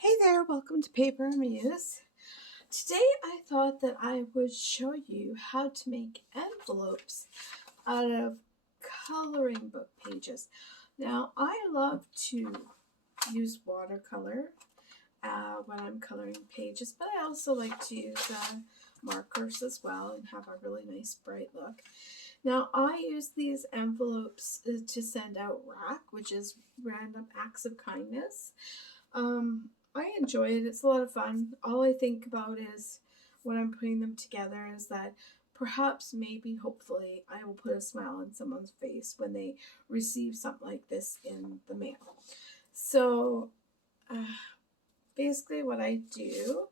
Hey there, welcome to Paper Muse. Today I thought that I would show you how to make envelopes out of coloring book pages. Now I love to use watercolor when I'm coloring pages, but I also like to use markers as well and have a really nice bright look. Now I use these envelopes to send out RAK, which is Random Acts of Kindness. I enjoy it. It's a lot of fun. All I think about is when I'm putting them together is that perhaps, maybe, hopefully, I will put a smile on someone's face when they receive something like this in the mail. So basically what I do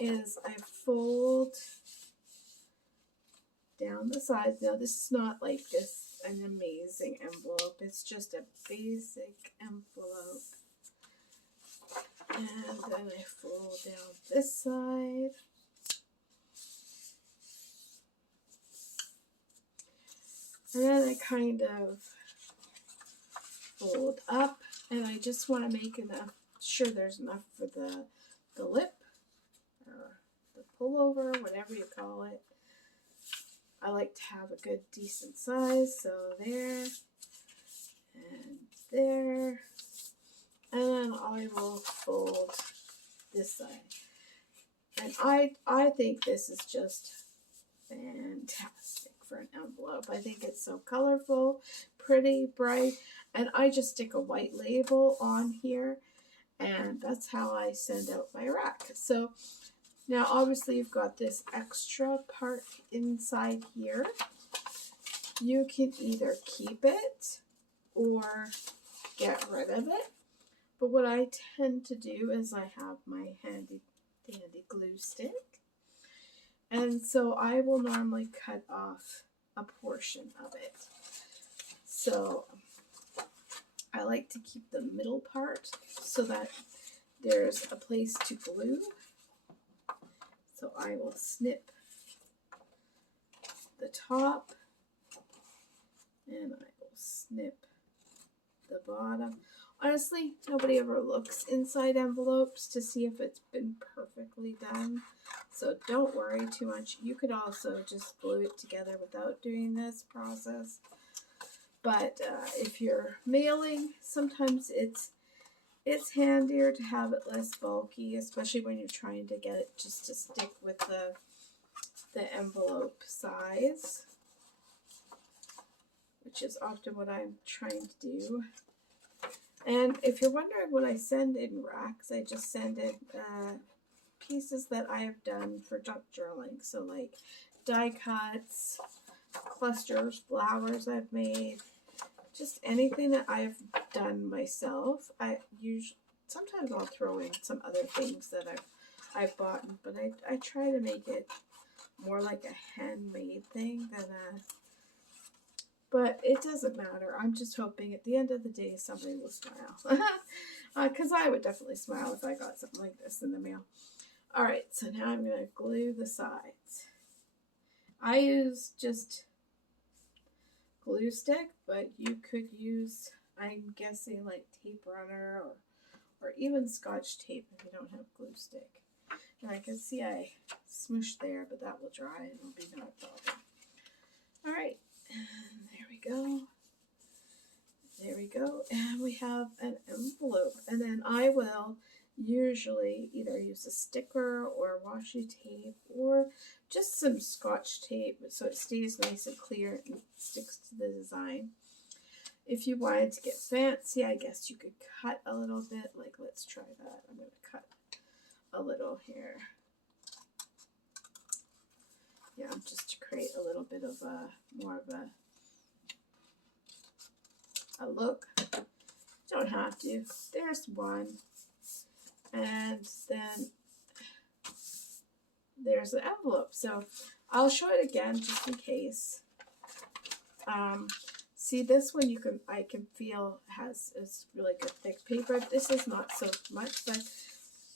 is I fold down the sides. Now this is not like an amazing envelope. It's just a basic envelope. And then I fold down this side. And then I kind of fold up, and I just want to make enough, sure there's enough for the lip, or the pullover, whatever you call it. I like to have a good decent size, so there, and there. And then I will fold this side. And I think this is just fantastic for an envelope. I think it's so colorful, pretty, bright, and I just stick a white label on here, and that's how I send out my RAK. So now obviously you've got this extra part inside here. You can either keep it or get rid of it. But what I tend to do is I have my handy dandy glue stick. And so I will normally cut off a portion of it. So I like to keep the middle part so that there's a place to glue. So I will snip the top and I will snip the bottom. Honestly, nobody ever looks inside envelopes to see if it's been perfectly done. So don't worry too much. You could also just glue it together without doing this process. But if you're mailing, sometimes it's handier to have it less bulky, especially when you're trying to get it just to stick with the envelope size, which is often what I'm trying to do. And if you're wondering what I send in RAKs, I just send in pieces that I have done for junk journaling. So like die cuts, clusters, flowers I've made, just anything that I've done myself. Sometimes I'll throw in some other things that I've bought, but I try to make it more like a handmade thing than a. But it doesn't matter. I'm just hoping at the end of the day somebody will smile. Because I would definitely smile if I got something like this in the mail. Alright, so now I'm going to glue the sides. I use just glue stick, but you could use, I'm guessing, like tape runner or even Scotch tape if you don't have glue stick. And I can see I smooshed there, but that will dry and it'll be no problem. Alright. And there we go. There we go. And we have an envelope. And then I will usually either use a sticker or washi tape or just some Scotch tape so it stays nice and clear and sticks to the design. If you wanted to get fancy, I guess you could cut a little bit. Like, let's try that. I'm going to cut a little here. Yeah, just to create a little bit of more of a look. Don't have to. There's one. And then there's the envelope. So I'll show it again just in case. See, this one I can feel is really good thick paper. This is not so much, but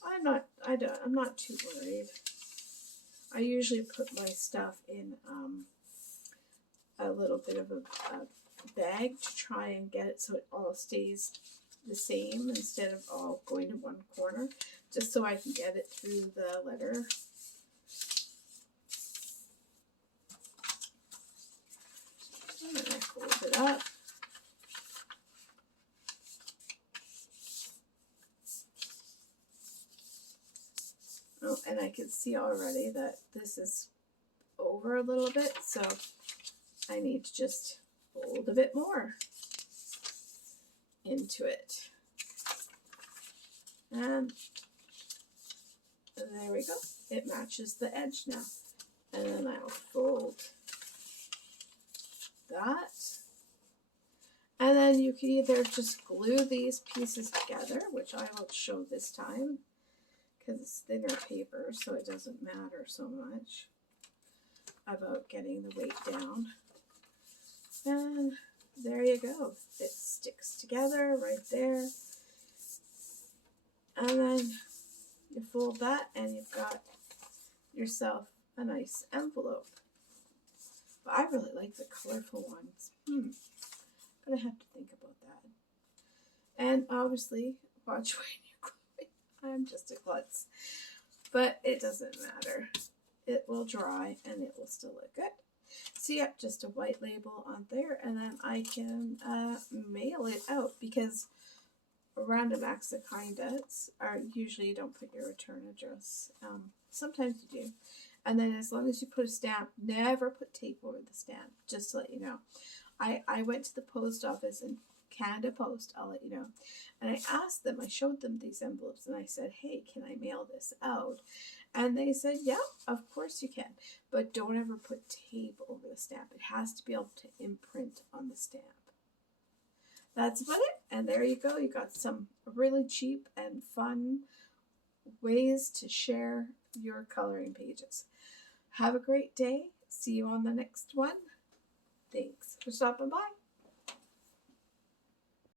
I'm not too worried. I usually put my stuff in a little bit of a bag to try and get it so it all stays the same instead of all going to one corner, just so I can get it through the letter. And then I fold it up. Oh, and I can see already that this is over a little bit, so I need to just fold a bit more into it. And there we go. It matches the edge now. And then I'll fold that. And then you can either just glue these pieces together, which I will show this time because it's thinner paper, so it doesn't matter so much about getting the weight down. And there you go. It sticks together right there. And then you fold that and you've got yourself a nice envelope. But I really like the colorful ones. I'm going to have to think about that. And obviously, watch when you're gluing. I'm just a klutz. But it doesn't matter. It will dry and it will still look good. So yeah, just a white label on there, and then I can mail it out, because random acts of kindness are usually you don't put your return address. Sometimes you do. And then as long as you put a stamp, never put tape over the stamp, just to let you know. I went to the post office in Canada Post, I'll let you know, and I asked them, I showed them these envelopes, and I said, hey, can I mail this out? And they said, yeah, of course you can, but don't ever put tape over the stamp. It has to be able to imprint on the stamp. That's about it, and there you go. You got some really cheap and fun ways to share your coloring pages. Have a great day. See you on the next one. Thanks for stopping by.